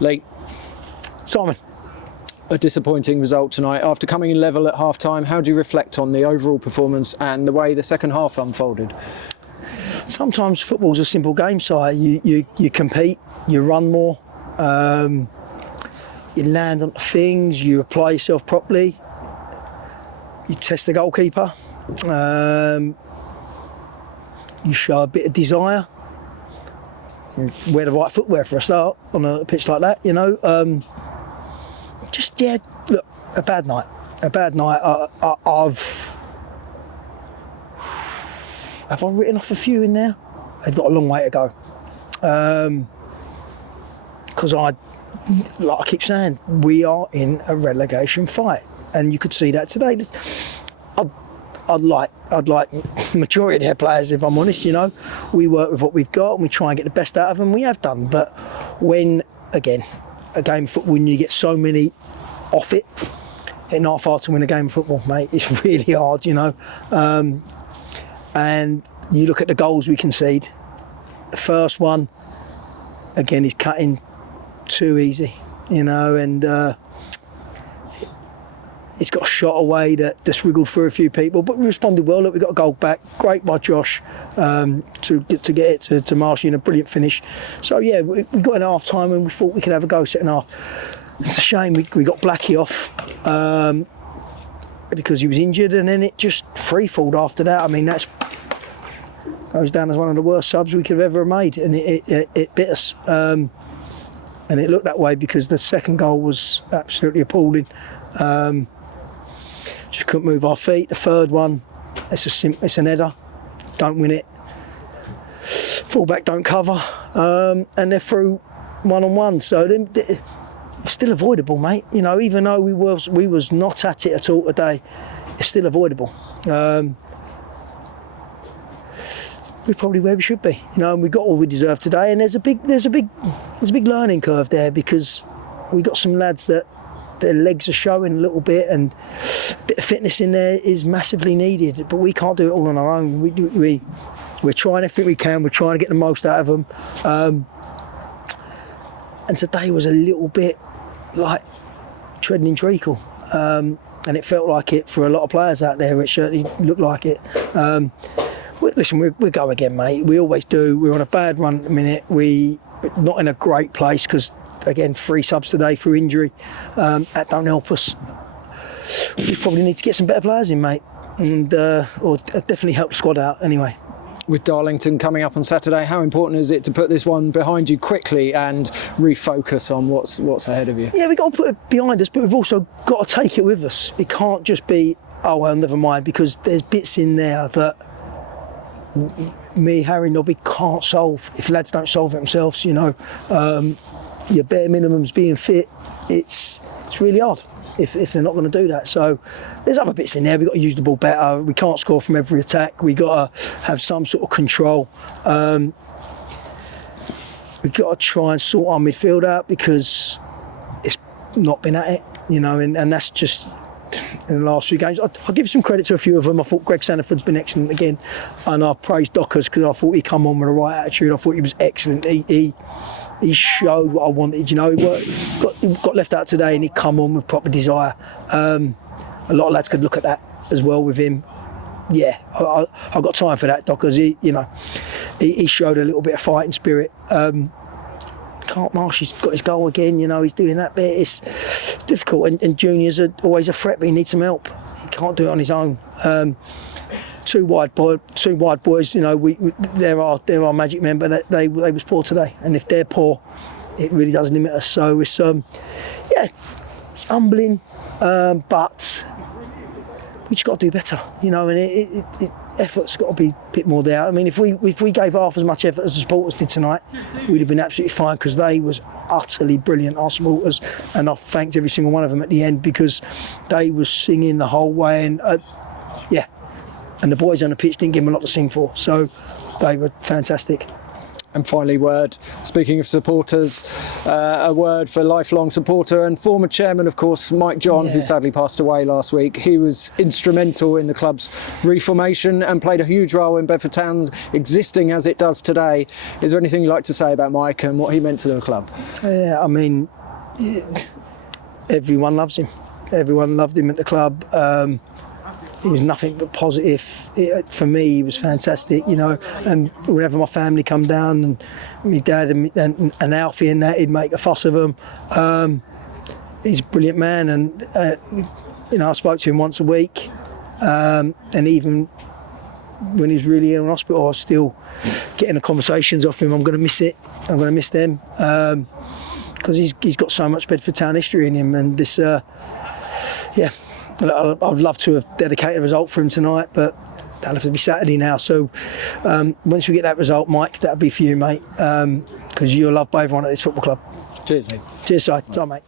Lee. Simon. A disappointing result tonight. After coming in level at half-time, how do you reflect on the overall performance and the way the second half unfolded? Sometimes football's a simple game, Si. You compete, you run more, you land on things, you apply yourself properly, you test the goalkeeper, you show a bit of desire, wear the right footwear for a start on a pitch like that, look, a bad night. Have I written off a few in there? They've got a long way to go. Because like I keep saying, we are in a relegation fight, and you could see that today. I'd like maturity of their players, if I'm honest. We work with what we've got and we try and get the best out of them. We have done, but when again, a game of football, when you get so many off it, it's not hard to win a game of football, mate. It's really hard, and you look at the goals we concede. The first one, again, is cutting too easy, and it's got a shot away that just wriggled through a few people, but we responded well. Look, we got a goal back. Great by Josh to get it to Marshy in a brilliant finish. So yeah, we got in half time and we thought we could have a go second half. It's a shame we got Blackie off because he was injured, and then it just free-falled after that. I mean, that goes down as one of the worst subs we could have ever made, and it bit us. And it looked that way because the second goal was absolutely appalling. Just couldn't move our feet. The third one, it's an header, don't win it. Fullback don't cover, and they're through one-on-one. So it's still avoidable, mate. Even though we was not at it at all today, it's still avoidable. We're probably where we should be, and we got what we deserve today. And there's a big learning curve there, because we got some lads that their legs are showing a little bit, and a bit of fitness in there is massively needed. But we can't do it all on our own. We're trying everything we can. We're trying to get the most out of them. And today was a little bit like treading in treacle, and it felt like it for a lot of players out there. It certainly looked like it. Listen, we'll go again, mate. We always do. We're on a bad run at the minute. We're not in a great place because, again, 3 subs today through injury. That don't help us. We probably need to get some better players in, mate, and or definitely help the squad out anyway. With Darlington coming up on Saturday, how important is it to put this one behind you quickly and refocus on what's ahead of you? Yeah, we've got to put it behind us, but we've also got to take it with us. It can't just be, oh, well, never mind, because there's bits in there that me, Harry, Nobby can't solve if lads don't solve it themselves. Your bare minimums being fit, it's really hard if they're not going to do that. So there's other bits in there. We've got to use the ball better. We can't score from every attack. We've got to have some sort of control. We've got to try and sort our midfield out, because it's not been at it, and that's just in the last few games. I'll give some credit to a few of them. I thought Greg Sandiford's been excellent again, and I praised Dockers because I thought he come on with the right attitude. I thought he was excellent. He showed what I wanted. He got left out today, and he come on with proper desire. A lot of lads could look at that as well with him. Yeah, I got time for that, Dockers. He showed a little bit of fighting spirit. Marshy's got his goal again. He's doing that bit. It's difficult, and juniors are always a threat, but he needs some help. He can't do it on his own. Two wide boys. They're our magic men, but they was poor today. And if they're poor, it really does limit us. So it's it's humbling, but we just got to do better, and effort's got to be a bit more there. I mean, if we gave half as much effort as the supporters did tonight, we'd have been absolutely fine, because they was utterly brilliant, our supporters, and I thanked every single one of them at the end, because they was singing the whole way, and and the boys on the pitch didn't give them a lot to sing for, so they were fantastic. And finally, speaking of supporters, a word for lifelong supporter and former chairman, of course, Mike John, who sadly passed away last week. He was instrumental in the club's reformation and played a huge role in Bedford Town existing as it does today. Is there anything you'd like to say about Mike and what he meant to the club? Yeah, I mean, everyone loves him. Everyone loved him at the club. He was nothing but positive. For me, he was fantastic, you know. And whenever my family come down, and my dad and Alfie and that, he'd make a fuss of them. He's a brilliant man, and you know, I spoke to him once a week, and even when he was really ill in hospital, I was still getting the conversations off him. I'm going to miss it. I'm going to miss them because he's got so much Bedford Town history in him, and this, yeah. I'd love to have dedicated a result for him tonight, but that'll have to be Saturday now. So once we get that result, Mike, that'll be for you, mate, because you'll love everyone at this football club. Cheers, mate. Cheers, Si. Time, mate.